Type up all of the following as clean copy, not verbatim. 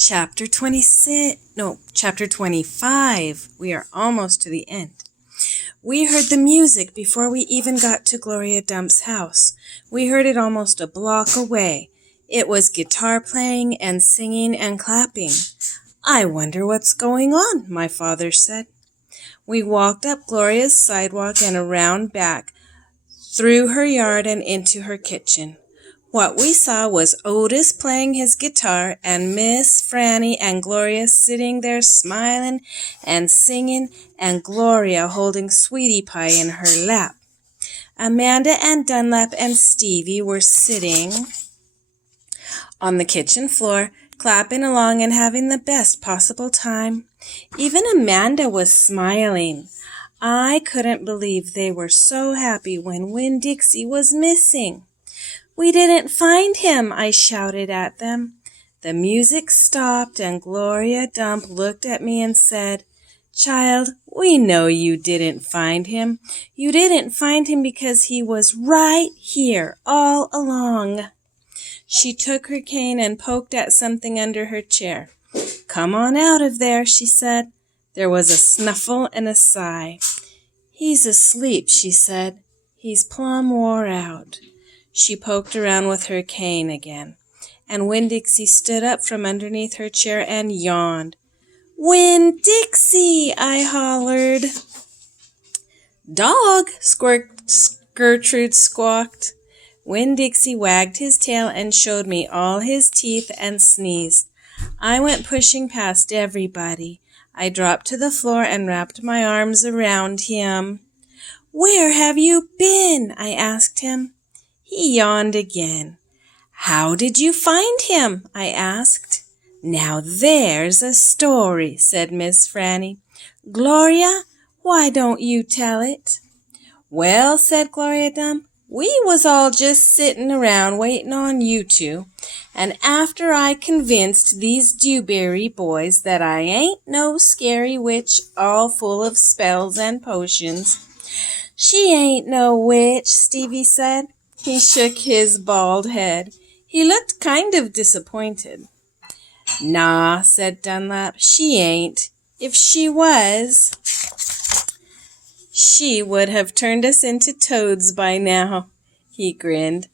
Chapter 25. We are almost to the end. We heard the music before we even got to Gloria Dump's house. We heard it almost a block away. It was guitar playing and singing and clapping. "I wonder what's going on," my father said. We walked up Gloria's sidewalk and around back, through her yard and into her kitchen. What we saw was Otis playing his guitar and Miss Franny and Gloria sitting there smiling and singing and Gloria holding Sweetie Pie in her lap. Amanda and Dunlap and Stevie were sitting on the kitchen floor, clapping along and having the best possible time. Even Amanda was smiling. I couldn't believe they were so happy when Winn Dixie was missing. "We didn't find him," I shouted at them. The music stopped and Gloria Dump looked at me and said, "Child, we know you didn't find him. You didn't find him because he was right here all along." She took her cane and poked at something under her chair. "Come on out of there," she said. There was a snuffle and a sigh. "He's asleep," she said. "He's plumb wore out." She poked around with her cane again, and Winn Dixie stood up from underneath her chair and yawned. "Winn Dixie!" I hollered. "Dog!" Gertrude squawked. Winn Dixie wagged his tail and showed me all his teeth and sneezed. I went pushing past everybody. I dropped to the floor and wrapped my arms around him. "Where have you been?" I asked him. He yawned again. "How did you find him?" I asked. "Now there's a story," said Miss Franny. "Gloria, why don't you tell it?" "Well," said Gloria Dump, "we was all just sitting around waiting on you two, and after I convinced these Dewberry boys that I ain't no scary witch all full of spells and potions." "She ain't no witch," Stevie said. He shook his bald head. He looked kind of disappointed. "Nah," said Dunlap, "she ain't. If she was, she would have turned us into toads by now." He grinned.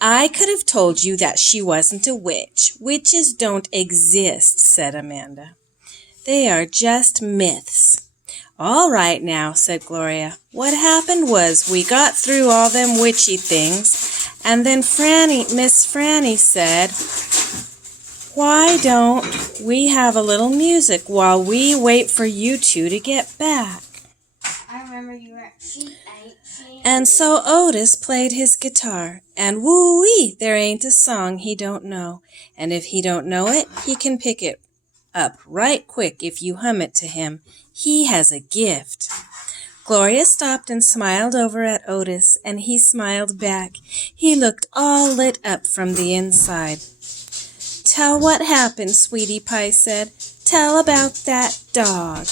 "I could have told you that she wasn't a witch. Witches don't exist," said Amanda. "They are just myths." "All right now," said Gloria. "What happened was we got through all them witchy things, and then Miss Franny said, 'Why don't we have a little music while we wait for you two to get back?' I remember you were And so Otis played his guitar, and woo-wee, there ain't a song he don't know. And if he don't know it, he can pick it up right quick if you hum it to him. He has a gift." Gloria stopped and smiled over at Otis, and he smiled back. He looked all lit up from the inside. "Tell what happened," Sweetie Pie said. "Tell about that dog."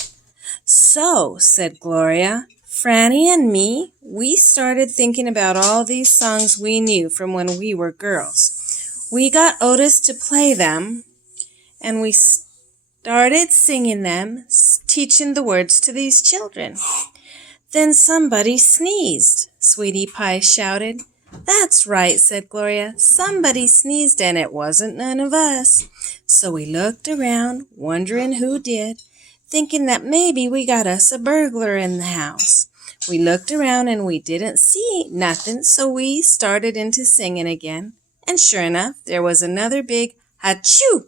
"So," said Gloria, "Franny and me, we started thinking about all these songs we knew from when we were girls. We got Otis to play them, and we started singing them, teaching the words to these children. Then somebody sneezed," Sweetie Pie shouted. "That's right," said Gloria. "Somebody sneezed, and it wasn't none of us. So we looked around, wondering who did, thinking that maybe we got us a burglar in the house. We looked around, and we didn't see nothing, so we started into singing again. And sure enough, there was another big ha-choo.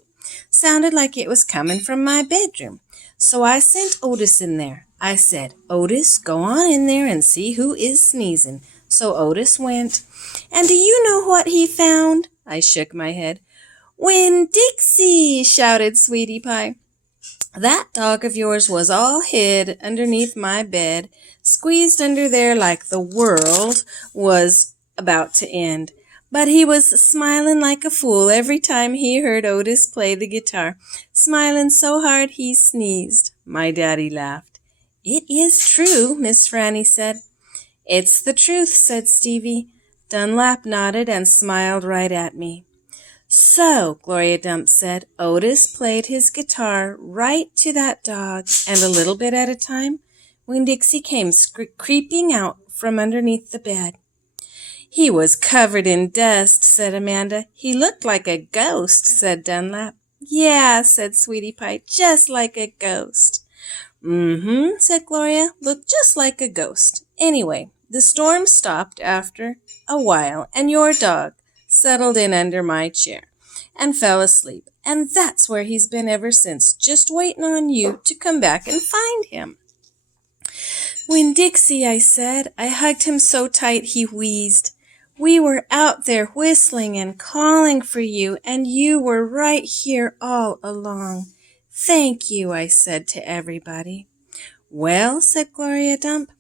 Sounded like it was coming from my bedroom. So I sent Otis in there. I said, 'Otis, go on in there and see who is sneezing.' So Otis went. And do you know what he found?" I shook my head. "Winn Dixie!" shouted Sweetie Pie. "That dog of yours was all hid underneath my bed, squeezed under there like the world was about to end. But he was smiling like a fool every time he heard Otis play the guitar, smiling so hard he sneezed." My daddy laughed. "It is true," Miss Franny said. "It's the truth," said Stevie. Dunlap nodded and smiled right at me. So, Gloria Dump said, Otis played his guitar right to that dog, and a little bit at a time, Winn Dixie came creeping out from underneath the bed. He was covered in dust, said Amanda. He looked like a ghost, said Dunlap. Yeah, said Sweetie Pie, just like a ghost. Mm-hmm, said Gloria, looked just like a ghost. Anyway, the storm stopped after a while, and your dog settled in under my chair and fell asleep. And that's where he's been ever since, just waiting on you to come back and find him. Winn Dixie, I said. I hugged him so tight he wheezed. We were out there whistling and calling for you, and you were right here all along. Thank you, I said to everybody. Well, said Gloria Dump,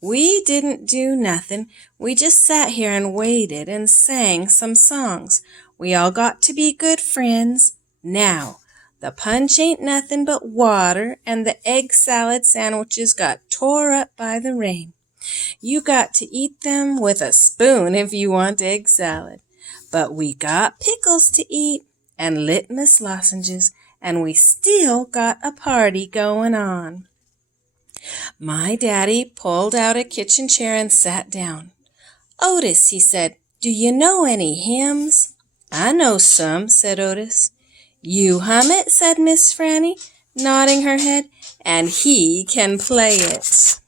we didn't do nothing. We just sat here and waited and sang some songs. We all got to be good friends. Now, the punch ain't nothing but water, and the egg salad sandwiches got tore up by the rain. You got to eat them with a spoon if you want egg salad. But we got pickles to eat and litmus lozenges, and we still got a party going on. My daddy pulled out a kitchen chair and sat down. Otis, he said, do you know any hymns? I know some, said Otis. You hum it, said Miss Franny, nodding her head, and he can play it.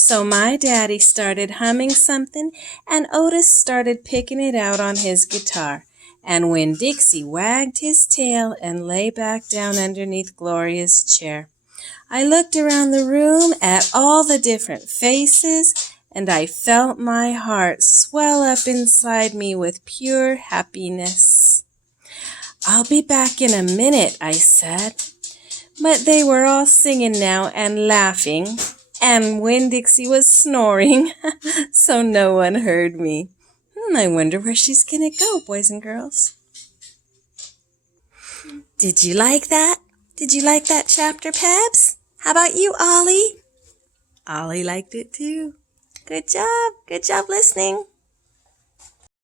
So my daddy started humming something, and Otis started picking it out on his guitar. And Winn Dixie wagged his tail and lay back down underneath Gloria's chair. I looked around the room at all the different faces, and I felt my heart swell up inside me with pure happiness. I'll be back in a minute, I said. But they were all singing now and laughing, and Winn Dixie was snoring, so no one heard me. I wonder where she's going to go, boys and girls. Did you like that? Did you like that chapter, Pebs? How about you, Ollie? Ollie liked it too. Good job. Good job listening.